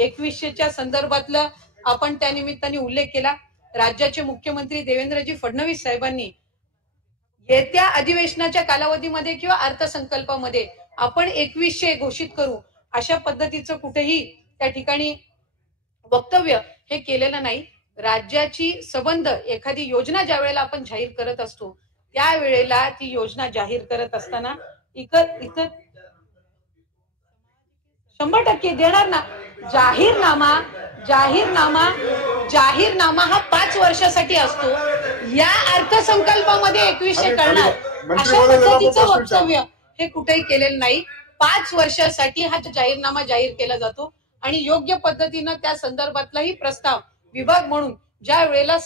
2100च्या संदर्भातलं आपण त्या निमित्ताने उल्लेख केला। राज्याचे मुख्यमंत्री देवेंद्रजी फडणवीस साहेबांनी येत्या अधिवेशनाच्या कालावधीमध्ये किंवा अर्थसंकल्पामध्ये आपण 2100 घोषित करू अशा पद्धतीचं कुठेही त्या ठिकाणी वक्तव्य हे केलेलं नाही। राज्याची संबंध एखादी योजना ज्या वेळेला आपण जाहीर करत असतो त्यावेळेला ती योजना जाहीर करत असताना इथं 100% देणार ना। जाहीरनामा हा 5 वर्षासाठी असतो। या अर्थसंकल्पामध्ये 2100 करणार अशा पद्धतीचं वक्तव्य हे कुठेही केलेलं नाही। 5 वर्षासाठी हा जाहीरनामा जाहीर केला जातो आणि योग्य पद्धतीनं त्या संदर्भातलाही प्रस्ताव विभाग म्हणून ज्या वेळेला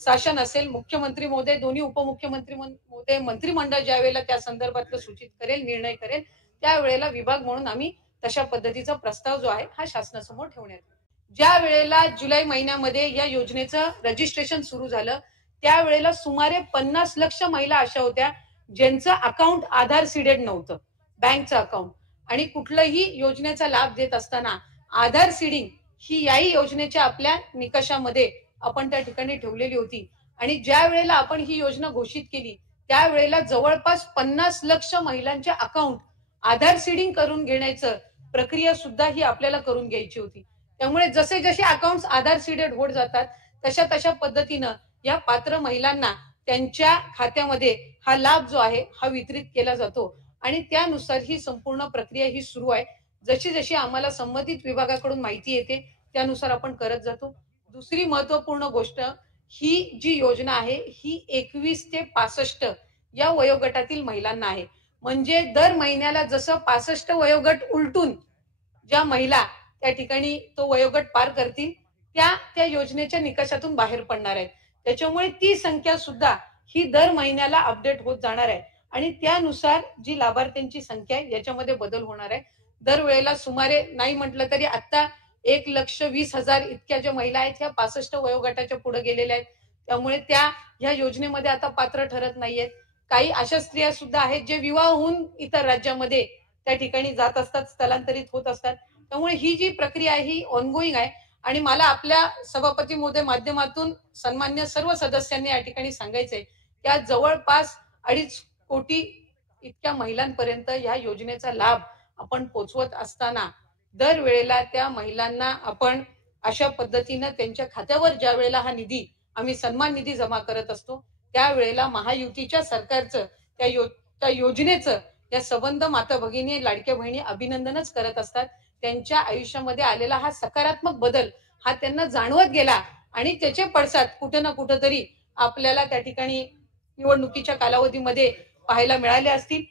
शासन असेल, मुख्यमंत्री महोदय, दोन्ही उपमुख्यमंत्री महोदय, मंत्रिमंडळ ज्या वेळेला त्या संदर्भातलं सूचित करेल, निर्णय करेल, त्यावेळेला विभाग म्हणून आम्ही तशा पद्धतीचा प्रस्ताव जो आहे हा शासनासमोर ठेवण्यात येईल। ज्या वेळेला जुलै महिन्यामध्ये या योजनेचं रजिस्ट्रेशन सुरू झालं त्यावेळेला सुमारे 50 लाख महिला अशा होत्या ज्यांचं अकाउंट आधार सीडेड नव्हतं, बँकचं अकाउंट, आणि कुठल्याही योजनेचा लाभ देत असताना आधार सीडिंग ही याही योजनेच्या आपल्या निकषामध्ये आपण त्या ठिकाणी ठेवलेली होती। आणि ज्या वेळेला आपण ही योजना घोषित केली त्यावेळेला जवळपास 50 लाख महिलांचे अकाउंट आधार सीडिंग करून घेण्याचं प्रक्रिया सुद्धा ही आपल्याला करून घ्यायची होती। त्यामुळे जसे जसे अकाउंट्स आधार सीडेड होत जातात तशा पद्धतीनं या पात्र महिलांना त्यांच्या खात्यामध्ये हा लाभ जो आहे हा वितरित केला जातो आणि त्यानुसार ही संपूर्ण प्रक्रिया ही सुरू आहे। जशी जशी आम्हाला संबंधित विभागाकडून माहिती येते त्यानुसार आपण करत जातो। दुसरी महत्वपूर्ण गोष्ट, ही जी योजना आहे ही 21 ते 65 या वयोगटातील महिलांना आहे। म्हणजे दर महिन्याला जसं 65 वयोगट उलटून ज्या महिला त्या ठिकाणी तो वयोगट पार करतील त्या योजनेच्या निकषातून बाहेर पडणार आहेत। त्याच्यामुळे ती संख्या सुद्धा ही दर महिन्याला अपडेट होत जाणार आहे आणि त्यानुसार जी लाभार्थ्यांची संख्या आहे याच्यामध्ये बदल होणार आहे। दरवेळेला सुमारे नाही म्हटलं तरी आता 1,20,000 इतक्या ज्या महिला आहेत ह्या 65 वयोगटाच्या पुढे गेलेल्या आहेत। त्यामुळे त्या ह्या योजनेमध्ये आता पात्र ठरत नाहीयेत। काही अशा स्त्रिया सुद्धा आहेत जे विवाह होऊन इतर राज्यामध्ये त्या ठिकाणी जात असतात, स्थलांतरित होत असतात। त्यामुळे ही जी प्रक्रिया आहे ही ऑनगोईंग आहे आणि मला आपल्या सभापती महोदय माध्यमातून सन्मान्य सर्व सदस्यांनी या ठिकाणी सांगायचंय की जवळपास 2.5 कोटी इतक्या महिलांपर्यंत या योजनेचा लाभ आपण पोहोचवत असताना दरवेळेला त्या महिलांना आपण अशा पद्धतीनं त्यांच्या खात्यावर ज्या वेळेला हा निधी आम्ही सन्मान निधी जमा करत असतो त्यावेळेला महायुतीच्या सरकारचं त्या योजनेचं या संबंध माता भगिनी, लाडक्या बहिणी अभिनंदनच करत असतात। त्यांच्या आयुष्यामध्ये आलेला हा सकारात्मक बदल हा त्यांना जाणवत गेला आणि त्याचे पडसाद कुठे ना कुठेतरी आपल्याला त्या ठिकाणी निवडणुकीच्या कालावधीमध्ये पाहायला मिळाले असतील।